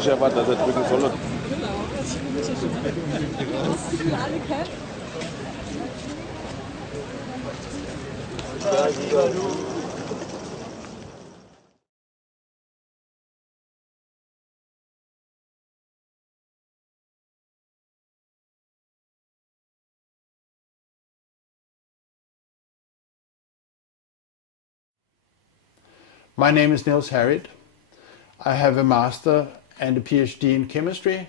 sicher war, dass er drücken soll. Genau, das wir alle kennen. My name is Niels Harriet. I have a master and a PhD in chemistry,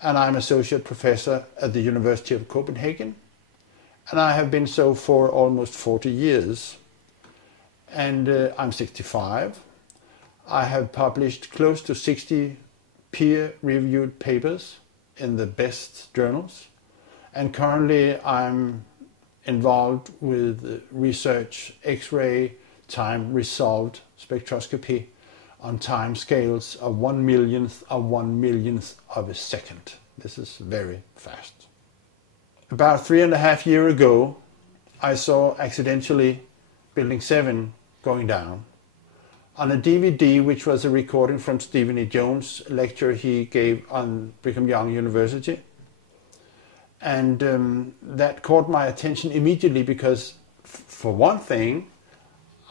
and I'm associate professor at the University of Copenhagen, and I have been so for almost 40 years. And I'm 65. I have published close to 60 peer-reviewed papers in the best journals, and currently I'm involved with research X-ray time-resolved spectroscopy on time scales of 1/1,000,000th of a second. This is very fast. About 3.5 years ago, I saw accidentally Building 7 going down on a DVD, which was a recording from Stephen E. Jones' lecture he gave on Brigham Young University. And that caught my attention immediately because, for one thing,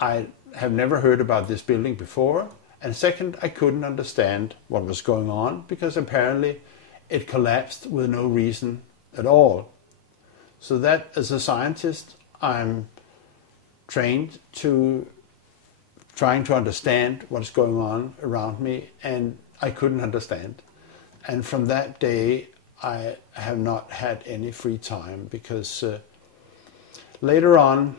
I have never heard about this building before, and second, I couldn't understand what was going on because apparently it collapsed with no reason at all. So that, as a scientist, I'm trained to trying to understand what's going on around me, and I couldn't understand. And from that day, I have not had any free time because later on,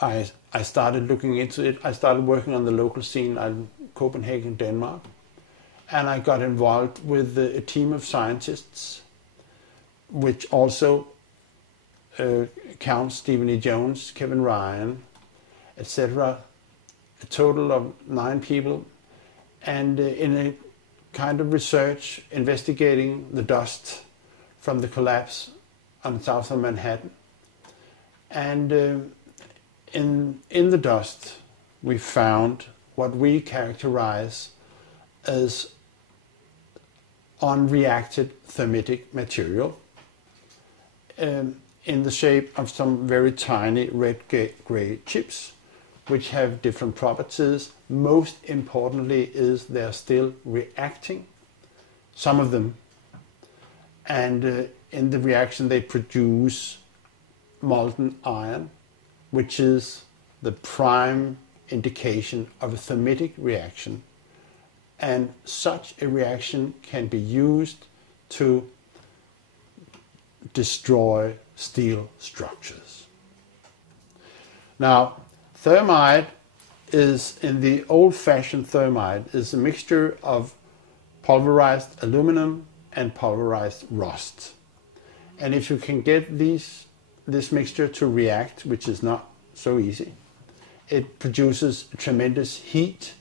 I started looking into it. I started working on the local scene in Copenhagen, Denmark, and I got involved with a team of scientists, which also counts Stephen E. Jones, Kevin Ryan, etc. A total of 9 people, and in a kind of research investigating the dust from the collapse on south of Manhattan. And in the dust, we found what we characterize as unreacted thermitic material in the shape of some very tiny red-gray chips, which have different properties. Most importantly is they're still reacting, some of them, and in the reaction they produce molten iron, which is the prime indication of a thermitic reaction. And such a reaction can be used to destroy steel structures. Now, thermite is, in the old-fashioned thermite, is a mixture of pulverized aluminum and pulverized rust. And if you can get this mixture to react, which is not so easy, it produces tremendous heat,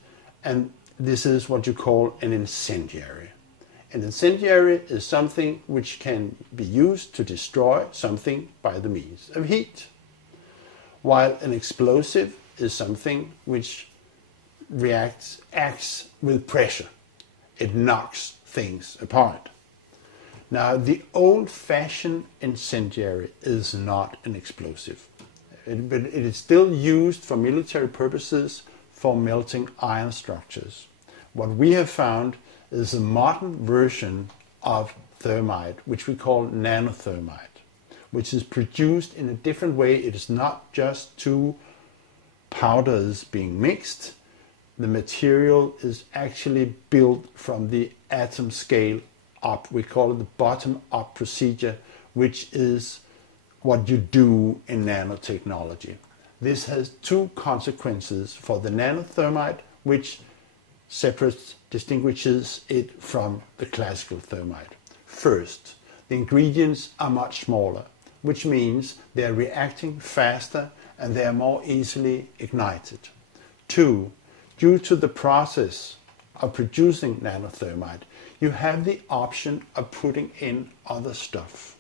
and this is what you call an incendiary. An incendiary is something which can be used to destroy something by the means of heat, while an explosive is something which acts with pressure. It knocks things apart. Now, the old-fashioned incendiary is not an explosive, but it is still used for military purposes for melting iron structures. What we have found is a modern version of thermite, which we call nanothermite, which is produced in a different way. It is not just 2 powders being mixed. The material is actually built from the atom scale up. We call it the bottom-up procedure, which is what you do in nanotechnology. This has 2 consequences for the nanothermite, which distinguishes it from the classical thermite. First, the ingredients are much smaller, which means they are reacting faster and they are more easily ignited. 2, due to the process of producing nanothermite, you have the option of putting in other stuff,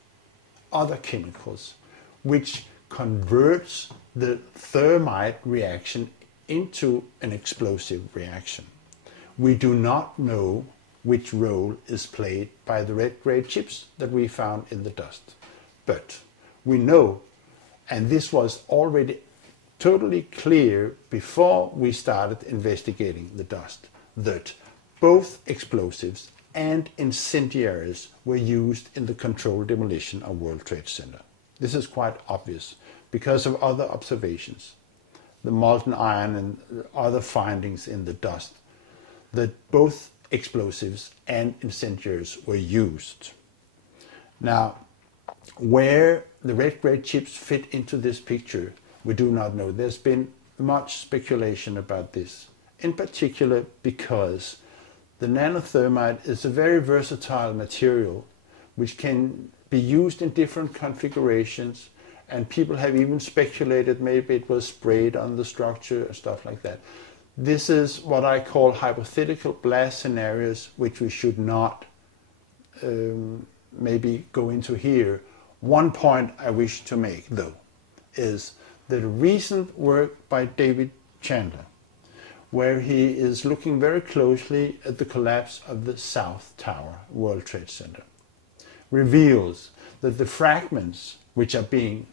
other chemicals, which converts the thermite reaction into an explosive reaction. We do not know which role is played by the red-grade chips that we found in the dust. But we know, and this was already totally clear before we started investigating the dust, that both explosives and incendiaries were used in the controlled demolition of World Trade Center. This is quite obvious because of other observations, the molten iron and other findings in the dust, that both explosives and incendiaries were used. Now, where the red-grade chips fit into this picture, we do not know. There's been much speculation about this, in particular because the nanothermite is a very versatile material which can be used in different configurations, and people have even speculated maybe it was sprayed on the structure or stuff like that. This is what I call hypothetical blast scenarios, which we should not maybe go into here. One point I wish to make, though, is that a recent work by David Chandler, where he is looking very closely at the collapse of the South Tower, World Trade Center, reveals that the fragments which are being,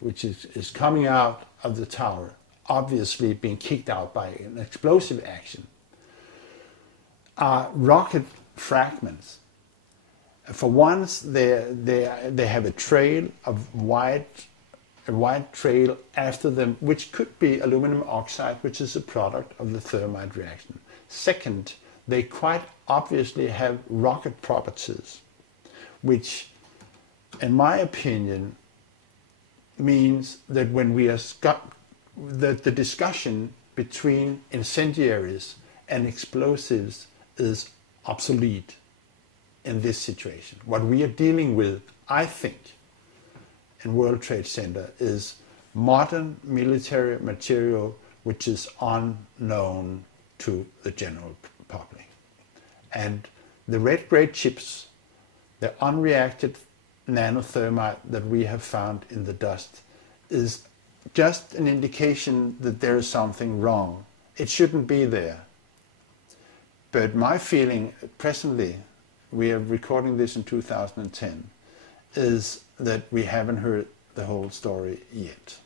which is coming out of the tower, obviously being kicked out by an explosive action, are rocket fragments. For once, they have a trail of a white trail after them, which could be aluminum oxide, which is a product of the thermite reaction. Second, they quite obviously have rocket properties, which, in my opinion, means that when we are that the discussion between incendiaries and explosives is obsolete in this situation. What we are dealing with, I think, in World Trade Center is modern military material which is unknown to the general public. And the red-grade chips, the unreacted nanothermite that we have found in the dust, is just an indication that there is something wrong. It shouldn't be there. But my feeling presently, we are recording this in 2010, is that we haven't heard the whole story yet.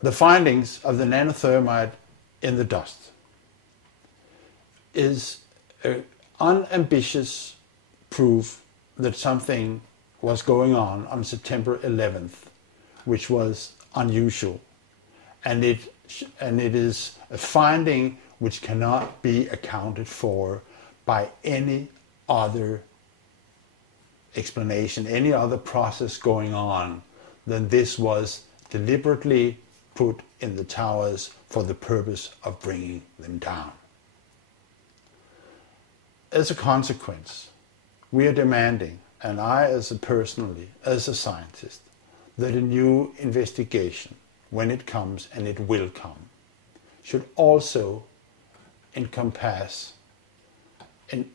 The findings of the nanothermite in the dust is an unambitious proof that something was going on September 11th, which was unusual. And it is a finding which cannot be accounted for by any other explanation, any other process going on than this was deliberately put in the towers for the purpose of bringing them down. As a consequence, we are demanding, and I personally, as a scientist, that a new investigation, when it comes, and it will come, should also encompass in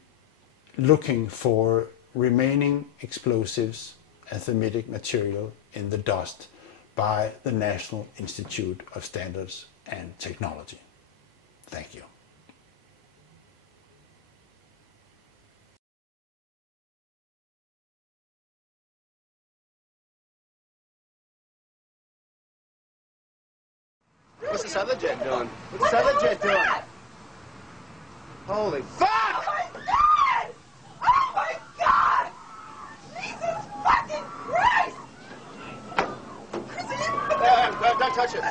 looking for remaining explosives and thermitic material in the dust by the National Institute of Standards and Technology. Thank you. What's this other jet doing? What's this other jet doing? Holy fuck! Oh my God! Oh my God! Jesus fucking Christ! Don't touch it. Oh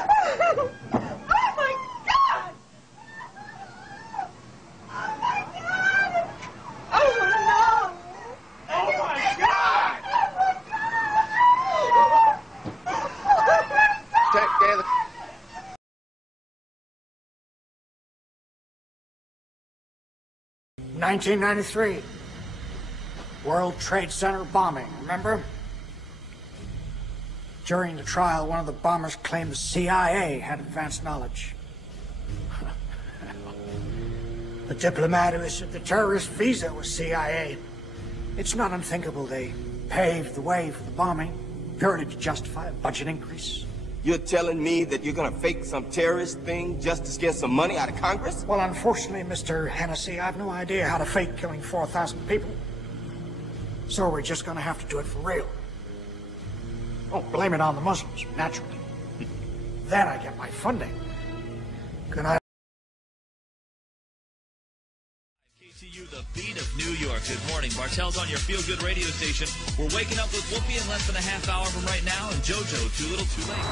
my God! Oh my God! Oh no! Oh my God! Oh my God! Take care of the... 1993, World Trade Center bombing, remember? During the trial, one of the bombers claimed the CIA had advanced knowledge. The diplomat who issued the terrorist visa was CIA. It's not unthinkable they paved the way for the bombing, purely to justify a budget increase. You're telling me that you're gonna fake some terrorist thing just to scare some money out of Congress? Well, unfortunately, Mr. Hennessy, I've no idea how to fake killing 4,000 people. So we're just gonna have to do it for real. Oh, blame it on the Muslims, naturally. Then I get my funding. Good night. KTU, the beat of New York. Good morning. Bartell's on your feel-good radio station. We're waking up with Whoopi in less than a half hour from right now, and JoJo, too little, too late.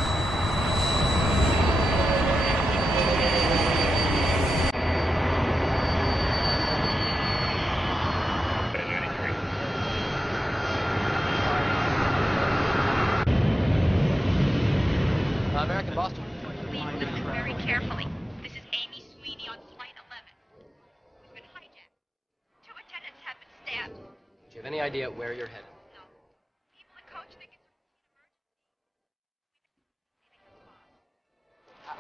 American Boston. Please listen very carefully. This is Amy Sweeney on Flight 11. We've been hijacked. 2 attendants have been stabbed. Do you have any idea where you're headed? No. People in coach think it's a routine emergency.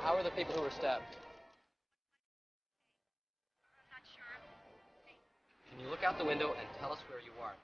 How are the people who were stabbed? I'm not sure. Can you look out the window and tell us where you are?